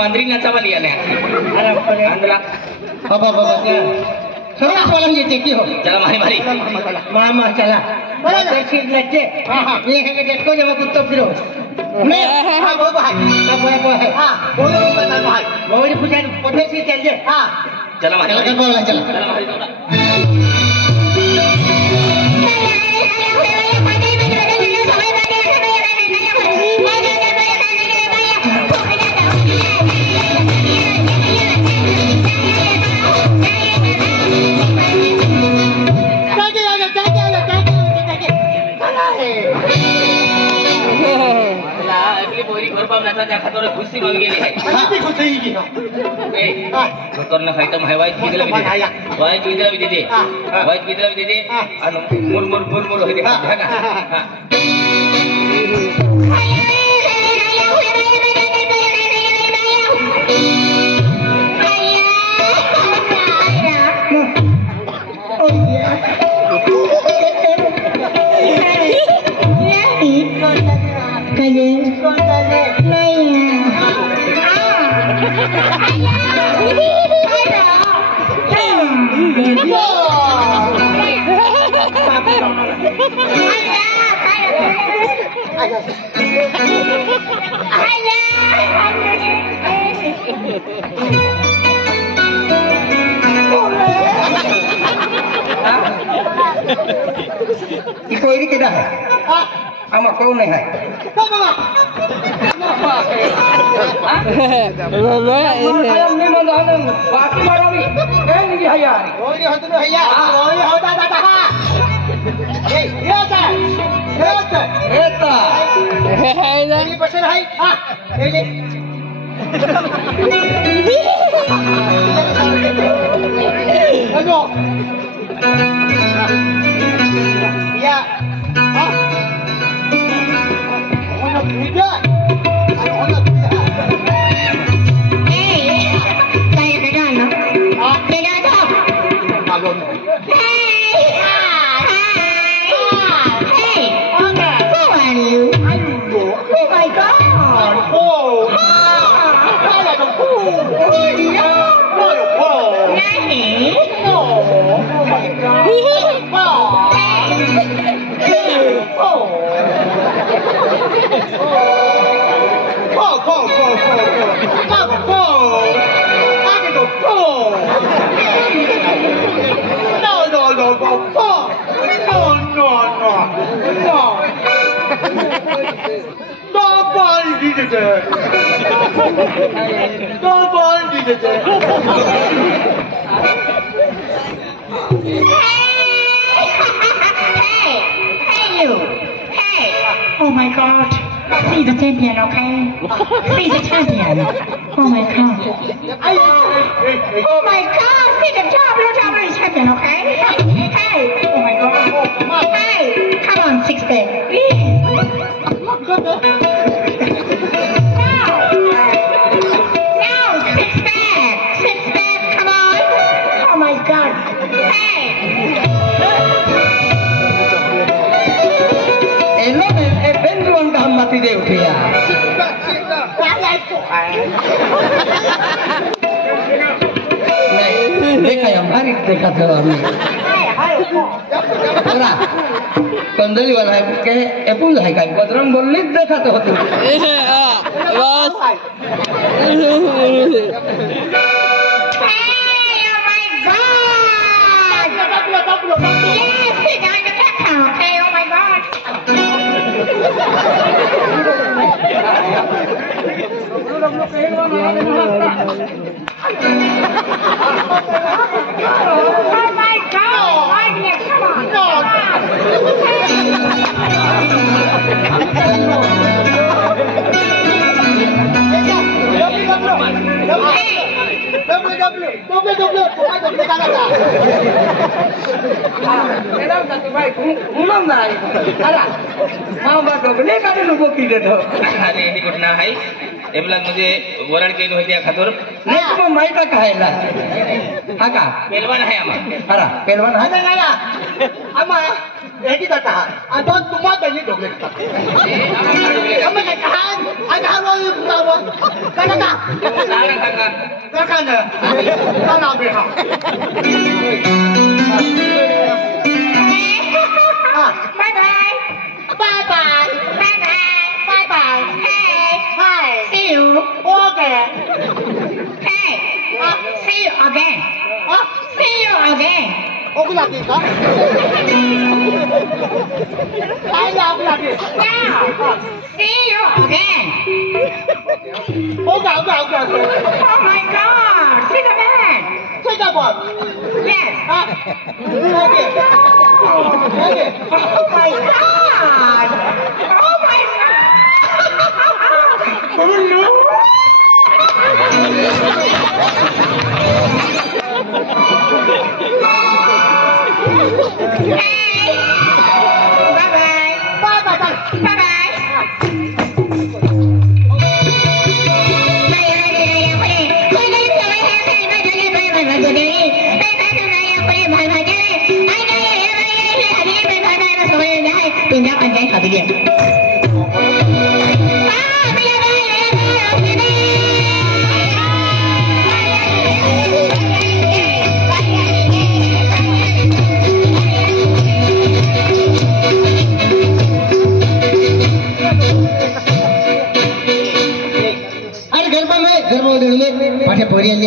मांजरी नाचावाली आल्या आंध्रा बाबा बाबा सर्व बोलून घेते की हो चला मारी मारी मामा चला बरोबर सीट लच्चे ये है देखो जब कुत्ता फिरो मैं हां वो भाई वो है हां बोलो बता भाई वो जी पूछा पते से चल जे हां चला मारी चला बोला चला चला मारी दौड़ा खुशी बन गेली आहे खुशी की ए करणं खायचं माय वाईट पिदला भी दे वाईट पिदला भी दे आणि मुरमुर मुरमुर होते हां कोई किधर है आमा कौन नहीं है बाकी मारावी नहीं है यार कोई होता नहीं है कोई होता दादा ए येता ये पसंद है हां ले हेलो या हां होना तुझे होना तुझे Oh my God! He's a champion, okay? He's a champion. Oh my God! Oh my God! He's a champion, champion, okay? Hey! Oh my God! Hey! Come on, 6 pack. No, 6 pack, come on! Oh my God! Hey! मती दे उठिया नहीं देखा हमारी देखा था हमने पूरा कंदली वाला है के एपुल है का बदरंग बोलने देखा तो होती बस म्हणजे वरण केलं होते या खातर नाही मग माहिती खायला हा का पेलवान आहे आम्हा अरे पेलवान आहे ना आम्हा एकी जाता आणि दोन तुम्हा बहिणी दोघे आम्ही काय halo yung tawa. Kana ka. Kana. Kana beha. Bye bye. Bye bye. Bye bye. Bye bye. Hey. Hi. See you. Okay. Hey. See you again. Ah, See you again. okay lagi ka? Ay, ako lagi. Now. See you again. Okay, okay. Oh my God. See the man. Take a ball. Yes. Ah, okay. Okay. Oh my God. Oh my God. Oh no. Hey. Bye-bye. Bye-bye. Bye-bye. Tindakan guys, sabi dia. माझ्या पोरी आहे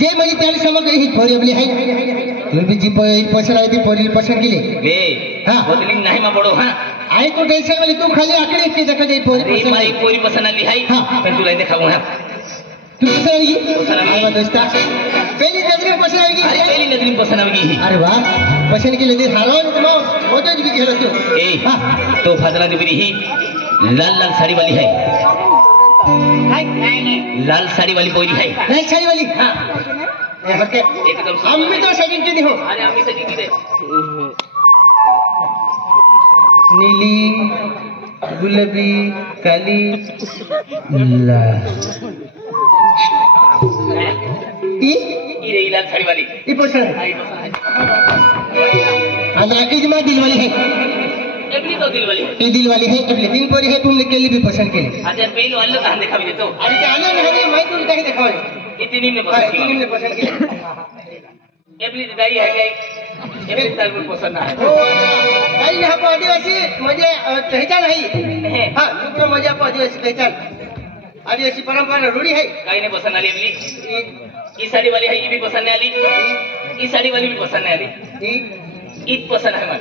जे म्हणजे त्याला समग्र ही पोरी आपली आहे तुम्ही जी पसंत आहे ती पोरी पसंत केली हाँ बदलिंग नहीं मैं पढ़ो हाँ आहे तो टेंशन वाली तू खाली आकडे की जगह जाई पोरी अरे पसंत मारी कोई पसंद आली है हाँ। मैं तुला दिखाऊं हाँ तू पसंत आएगी पसंद आएगी। अरे दोस्ता पहली नजर में पसंद आएगी अरे पहली नजर में पसंद आवेगी ही अरे वाह पसंद की लेते हारो तुम हो तो भी खेलो तू ए तो फाजला दिबरी ही लाल लाल साड़ी वाली है लाल साड़ी वाली कोई है नहीं साड़ी वाली हाँ ओके एकदम अम्मी तो सेटिंग की दी हो अरे अम्मी से की दे नीली गुलाबी काली लाल ये लाल साड़ी वाली ये पसंद है हाँ, ये पसंद है अंदर की जमा दिल वाली है एबली तो दिल वाली है ये दिल वाली है अगले दिन पर है तुमने के लिए भी पसंद के लिए अच्छा पहले वाले कहां दिखा भी देतो अरे क्या आने नहीं मैं तुम कहीं दिखाओ इतनी ने हाँ पसंद की तुमने पसंद किया एबली दाई है क्या एबली ताल में पसंद ना है ओ काही यहाँ पर आदिवासी म्हणजे पहचान है हाँ लुकड़ो मजा पर आदिवासी पहचान आदिवासी परंपरा रूढ़ी है काई ने पसंद आली एबली ये साड़ी वाली है ये भी पसंद नहीं आली ये साड़ी वाली भी पसंद नहीं आली ईद पसंद है मन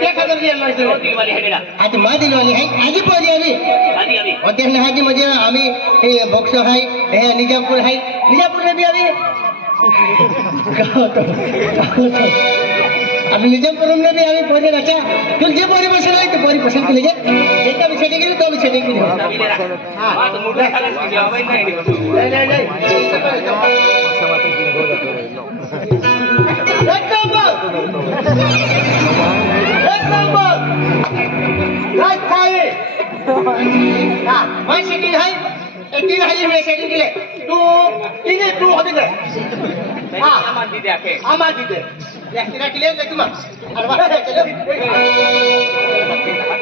क्या खबर दिया मैं और दिल वाली है मेरा आज माँ दिल वाली है आज पोरी अभी आदि अभी और देखने हाजी मुझे आम्ही हे बॉक्सर है हे निजामपुर है निजामपुर में भी अभी अभी निजामपुर में भी अभी पोरी रचा तुम जे पोरी पसंद है तो पोरी पसंद के लिए देखा भी सेटिंग तो भी सेटिंग की अभी ले रहा हां तो मुर्गा खा ले भाई नहीं नहीं एक नंबर राइट खाए हां मैं सेटिंग है एक दिन है मैं सेटिंग के लिए तू होते गए हां सामान दे दे आके आमा दीदे या तेरा क्लियर है तुम अरे वाह चलो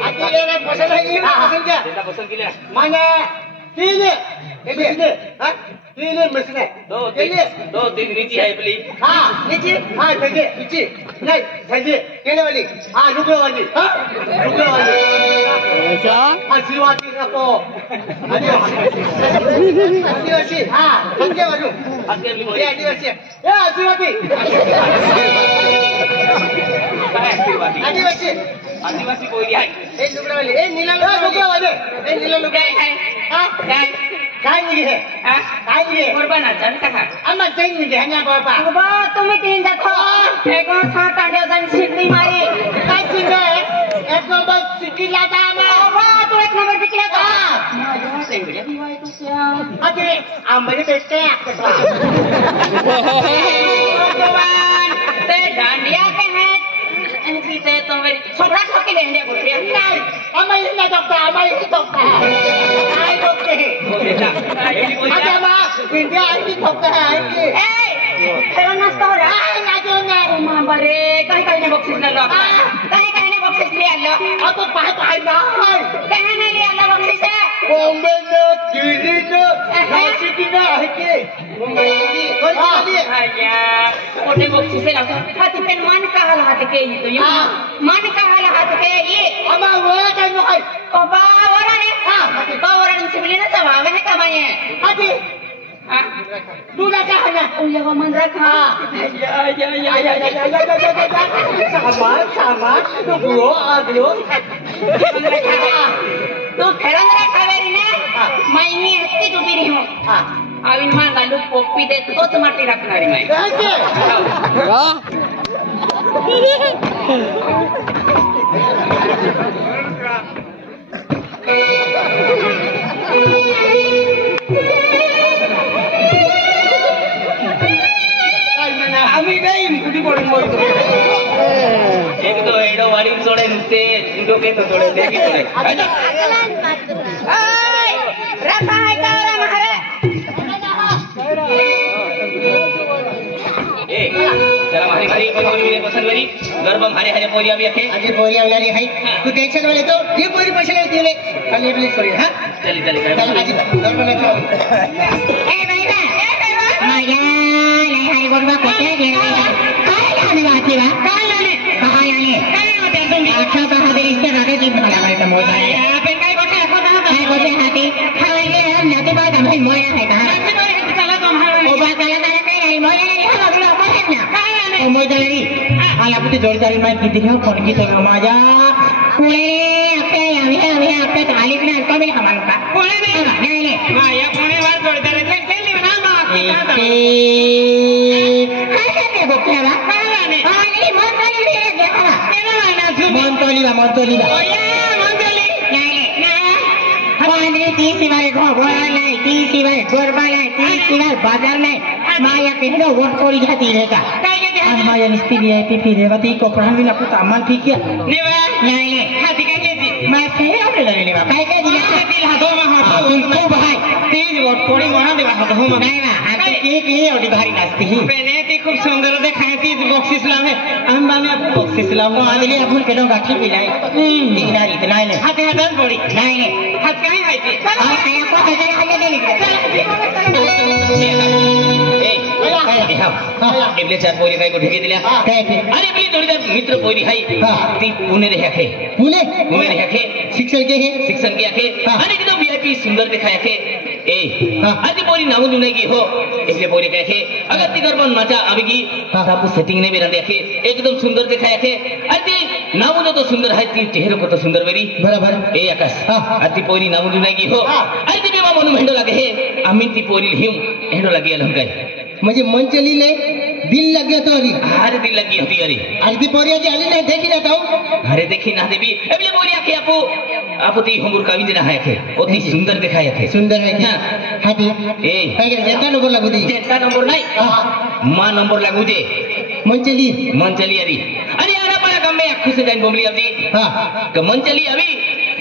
आज ये रे पसंद है ये पसंद क्या तेरा पसंद के लिए माने तीन ये हां तीन मसने दो तीन नीचे है एबली हां नीचे हां नीचे नहीं नीचे केले वाली हां लुकड़ो वाली हां लुकड़ो वाली ऐसा आदिवासी का को आदिवासी हां संगे वालू आके भी ये आदिवासी ये आदिवासी आदिवासी आदिवासी कोई है ए लुकड़ा वाली ए नीला लुकड़ा वाले ए नीला लुकड़ा हां काय निघे है हां काय निघे कुर्बाना जनता का अम्मा चैन निघे हन्या बाबा बाबा तुम्ही तीन जातो एक 7-8 जण शिकली मारी काय चिंगा है एक नंबर सिटीला दामा बाबा तू एक नंबर शिकला का अरे आंबे बेचते कसला भगवान ते डांडिया के हैं इनकी ते तो मेरी छोकरा छोके लेंगे बोलते नहीं अम्मा इसने टपका अम्मा इसने टपका आई टपके वो बेटा एबली कोई अरे मां इंडिया आई की टपका है आई की ए तेरा नाश्ता हो रहा है आई ना जो ने मां बरे कहीं कहीं ने बख्शिश ले लो कहीं कहीं ने बख्शिश लिया आलो आता पाय नाही काय नाही आला बक्षीस बॉम्बेनं दिल्लीनं नाशिकनं आहे की मोठे बक्षीस हाती पेन मान कहाला हात के मान कहाला हात के ये आम्हा वळा काय नको बाबा वराने बावराने सिबलीने सवाव है कमाये आधी तुला काय ना उलवा मन रखा सामान तू गुरो आगलो तू ठरन रखा वेरी ने मायनी हस्ती तू बिरी हूं आविन मा गालू पोपी दे तोच माटी रखणारी मैं आम्ही नाही कुठे पडून बोलतो एक तो एडो वाडी सोडे नुसते डोके तो सोडे ते की सोडे रखा है का महाराज ए चला मारी मारी कोणी मेरे पसंद वरी गरबा मारे हरे पोरी अभी अखे आजी पोरी आवणारी आहे तू टेन्शन वाले तो ये पोरी पैसे दिले खाली आपली सोडी हा चली चली चल आजी गरबा नाही ए भाईला माया नाही हाय गरबा कोठे गेले काय लाने बाकी बा काय लाने काय आले काय होते तुम्ही अच्छा बहादुर इस्ते रागे की बना मारे तो मोजा आपण काय कोठे आपण काय कोठे हाती खावायले नाते बाय आम्ही मोया आहे का चला तुम्हाला ओबा चला नाही मोया नाही हा बघलो आपण ना काय लाने मोजा नाही हाय आपण ते जोडदारी माय किती घ्या कोण की तो माझा पुणे आपल्या आम्ही आपल्या तालीक ना कमी हमाल का पुणे नाही नाही माया पुणे वार जोडदारी केली म्हणा बाजार नाही माया केंद्र वोट कोरी घाती रे का माया निस्ती VIP फिरेगा ती कोपरा विला पुता अम्मा ठीक है नाही हाती काय केली मैं फिर आपले लागले बा काय काय दिला दिल हातो मा हातो तो भाई तेज वोट कोरी वहां देवा हातो हो नाही ना आता एक ही एवढी भारी नाचती ही पहले ती खूप सुंदर देखायती बक्षीस लावे हम बामे बक्षीस लावो आदली आपण केलो गाठी पिलाय दिनारी इतना नाही हाते हातात पडी नाही हात काय व्हायची चला काय आपण हजार हजार एवढे चार पोरी काय कुठे दिल्या काय ते अरे आपली जोडीदार मित्र पोरी हाय ती पुणे रे हखे पुणे रे हखे शिक्षण के है शिक्षण के हखे आणि एकदम VIP सुंदर दिखाय हखे ए आदि पोरी नामू नहीं की हो इसलिए पोरी कहे अगर ती गरबन नाचा आवेगी तापू सेटिंग ने भी रंदे हखे एकदम सुंदर दिखाय हखे आदि नामू तो सुंदर है ती चेहरे को तो सुंदर वेरी बराबर ए आकाश आदि पोरी नामू नहीं की हो आदि बेवा मनु हेंडो लागे हे आम्ही ती पोरी हिम हेंडो लागे अलम काय म्हणजे मन चलीले दिल लग गया तो अरे अरे दिल लगी होती अरे अर्धी पोरी आजी आली नाही देखी ना ताऊ अरे देखी ना देवी एवले बोली आके आपू ती हमर कावी देना है के ओती सुंदर दिखाय है सुंदर है क्या हाथी ए काय के जेता नंबर लागू दी जेता नंबर नहीं मां नंबर लागू दे मन चली अरे आना पड़ा गम में आखू से जाइन बोमली अभी हां क मन चली अभी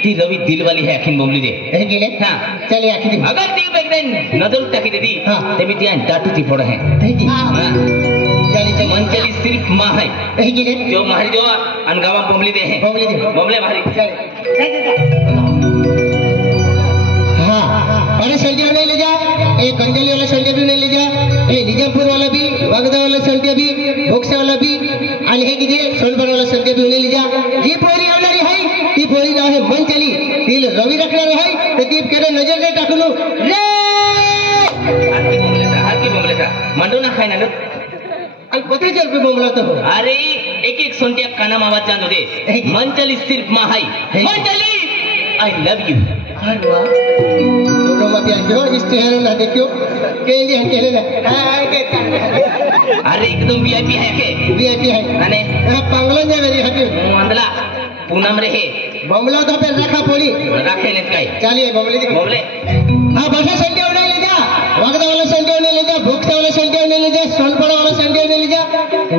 ती रवि दिल वाली है आखिन बोमली दे ए गेले हां चले आखी दी अगर ती एक दिन नजर तकी दे दी हाँ। तभी ती डाटू ती पड़ा है है जी हां चली चली मन चली सिर्फ मां है ए गेले जो मारी जो अनगावा बोमली दे है बोमली दे बोमले मारी हाँ अरे सल्टिया नहीं ले जा ए गंगली वाला सल्टिया भी नहीं ले जा ए निजामपुर वाला भी वागदा वाला सल्टिया भी बोक्सा वाला भी आणि हे की जे सोनभर वाला सल्टिया भी नहीं ले जा जी पोरी आवणारी है ती पोरी नाव है मन चली तिल रवि रखणार है तर ती केले नजर नाही टाकलो रे हाथी बोमले था मंडो ना खाय ना ग आणि पते चल पे बोमला तो अरे एक एक सोंटिया काना आवाज जान दे मन चली सिर्फ मां है मन चली आई लव यू अरे वाह दोनों में प्यार क्यों इस चेहरे ना देखियो के लिए केले ना अरे एकदम VIP है के वीआईपी है माने पांगला ने मेरी हटी मंदला पूनम रहे बमला तो पे रखा पोली राखे ने काय चलिए बमले जी बोमले हाँ बसा संडे उन्हें ले जा वागदा वाला संडे उन्हें ले जा भोक्ता वाला संडे उन्हें ले जा सोनपड़ा वाला संडे उन्हें ले जा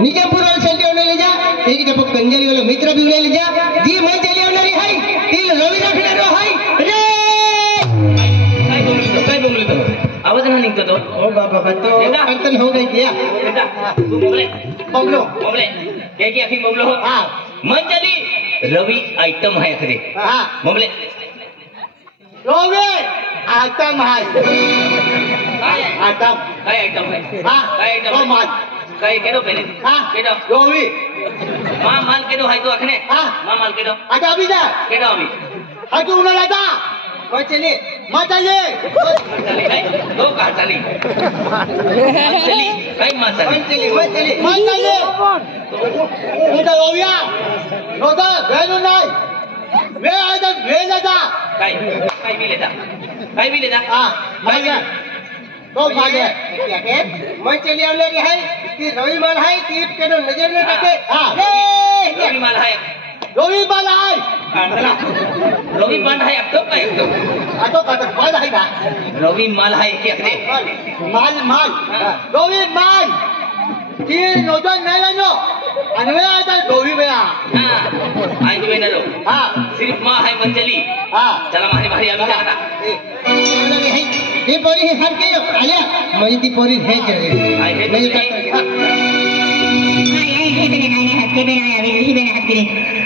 निजामपुर वाला संडे उन्हें ले जा एक जब कंजली वाला मित्र भी उन्हें ले जा जी मैं चली उन्हें हाय तिल रवि रखना रो हाय रे काय बोमले तो आवाज ना निघतो तो ओ बाबा तो कीर्तन हो गई क्या बेटा तू बोमले बमलो बोमले ये की आखिर बोमलो हो हाँ मन चली रवि आइटम है अखरे हा ममले रोवे आतम हाय आतम काय आइटम है हा काय आइटम तो मान काय केडो पहले हा केडो रोवी मां माल केडो है तो अखने हा मां माल केडो आता अभी जा केडो अभी हातू उन्हा लागा मैं चली चली काय दो का चली काय मां चली मैं चली उनका रोविया रोदा वेलू नहीं वे आजा वे लेता काय भी लेता हाँ भागे तो भागे मैं चली आवले रे है कि रवि माल है कि केनो नजर में रखे हाँ रवि माल है रवि माल है चला रवि माल है अब तो काय अब तो कत माल है का रवि माल है क्या करे माल रवि माल कि नजर नहीं लेनो अनवे आता रवि में हां आई तो ना लो हाँ सिर्फ मां है मंजली हाँ चला मारी मारी अभी चला ये परी है हर के आलिया मैं ती परी है चले आई है मैं Ay, ay, ay, ay, ay, ay, ay, ay, ay, ay, ay, ay, ay, ay, ay, ay,